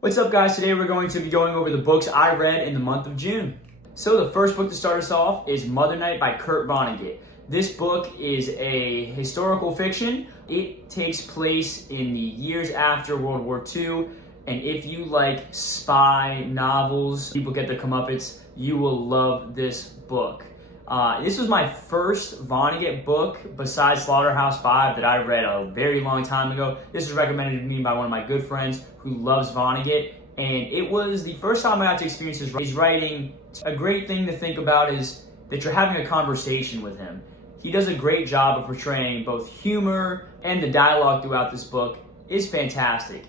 What's up, guys? Today we're going to be going over the books I read in the month of June. So the first book to start us off is Mother Night by Kurt Vonnegut. This book is a historical fiction. It takes place in the years after World War II, and if you like spy novels, people get their comeuppance, you will love this book. This was my first Vonnegut book besides Slaughterhouse-Five that I read a very long time ago. This was recommended to me by one of my good friends who loves Vonnegut, and it was the first time I got to experience his writing. A great thing to think about is that you're having a conversation with him. He does a great job of portraying both humor, and the dialogue throughout this book is fantastic.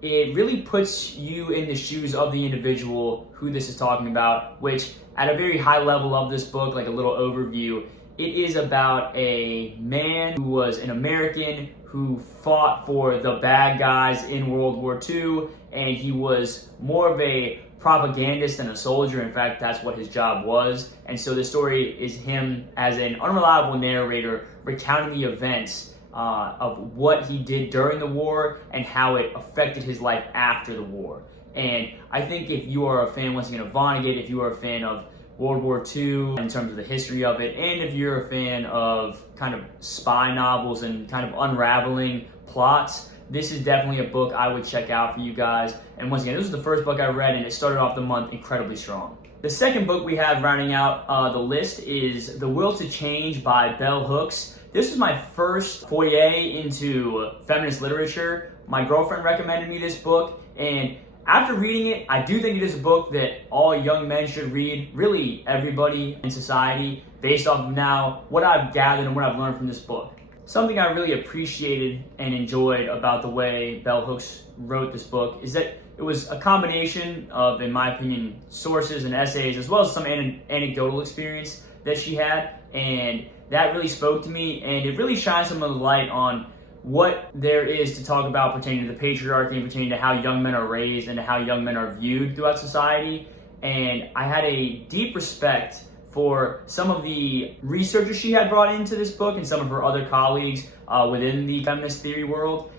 It really puts you in the shoes of the individual who this is talking about, which at a very high level of this book, like a little overview, it is about a man who was an American who fought for the bad guys in World War II, and he was more of a propagandist than a soldier. In fact, that's what his job was. And so the story is him as an unreliable narrator recounting the events of what he did during the war and how it affected his life after the war. And I think if you are a fan, once again, of Vonnegut, if you are a fan of World War II in terms of the history of it, and if you're a fan of kind of spy novels and kind of unraveling plots, this is definitely a book I would check out for you guys. And once again, this was the first book I read, and it started off the month incredibly strong. The second book we have rounding out the list is The Will to Change by Bell Hooks. This was my first foray into feminist literature. My girlfriend recommended me this book, and after reading it, I do think it is a book that all young men should read, really everybody in society, based off of now what I've gathered and what I've learned from this book. Something I really appreciated and enjoyed about the way Bell Hooks wrote this book is that it was a combination of, in my opinion, sources and essays, as well as some anecdotal experience that she had, and that really spoke to me, and it really shines some of the light on what there is to talk about pertaining to the patriarchy and pertaining to how young men are raised and how young men are viewed throughout society. And I had a deep respect for some of the researchers she had brought into this book and some of her other colleagues within the feminist theory world.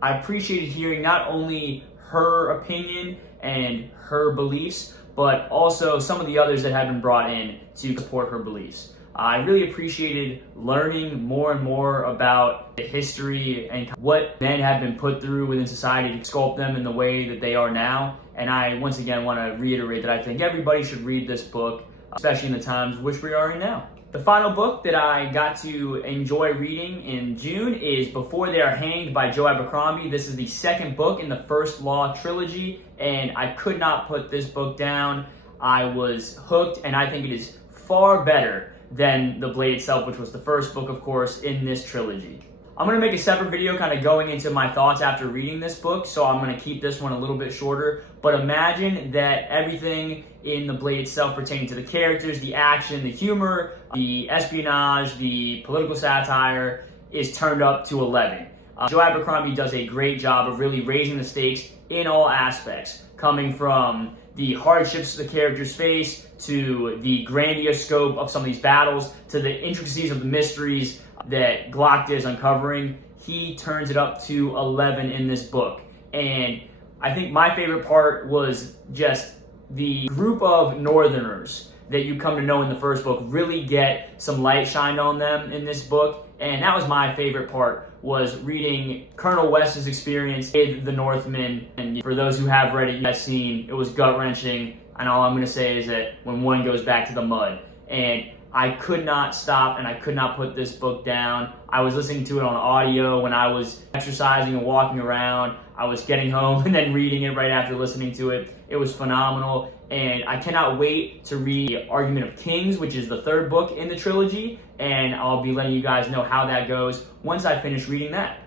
I appreciated hearing not only her opinion and her beliefs, but also some of the others that had been brought in to support her beliefs. I really appreciated learning more and more about the history and what men have been put through within society to sculpt them in the way that they are now. And I, once again, want to reiterate that I think everybody should read this book, especially in the times which we are in now. The final book that I got to enjoy reading in June is Before They Are Hanged by Joe Abercrombie. This is the second book in the First Law trilogy, and I could not put this book down. I was hooked, and I think it is far better than The Blade itself, which was the first book, of course, in this trilogy. I'm going to make a separate video kind of going into my thoughts after reading this book, so I'm going to keep this one a little bit shorter. But imagine that everything in The Blade itself pertaining to the characters, the action, the humor, the espionage, the political satire is turned up to 11. Joe Abercrombie does a great job of really raising the stakes in all aspects, coming from the hardships the characters face, to the grandiose scope of some of these battles, to the intricacies of the mysteries that Glock is uncovering. He turns it up to 11 in this book. And I think my favorite part was just the group of Northerners that you come to know in the first book really get some light shined on them in this book. And that was my favorite part, was reading Colonel West's experience with the Northmen. And for those who have read it, you have seen, it was gut-wrenching. And all I'm going to say is that when one goes back to the mud. And I could not stop and I could not put this book down. I was listening to it on audio when I was exercising and walking around. I was getting home and then reading it right after listening to it. It was phenomenal. And I cannot wait to read Argument of Kings, which is the third book in the trilogy. And I'll be letting you guys know how that goes once I finish reading that.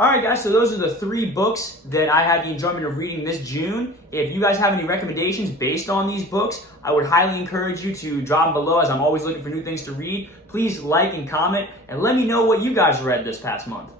Alright guys, so those are the 3 books that I had the enjoyment of reading this June. If you guys have any recommendations based on these books, I would highly encourage you to drop them below, as I'm always looking for new things to read. Please like and comment, and let me know what you guys read this past month.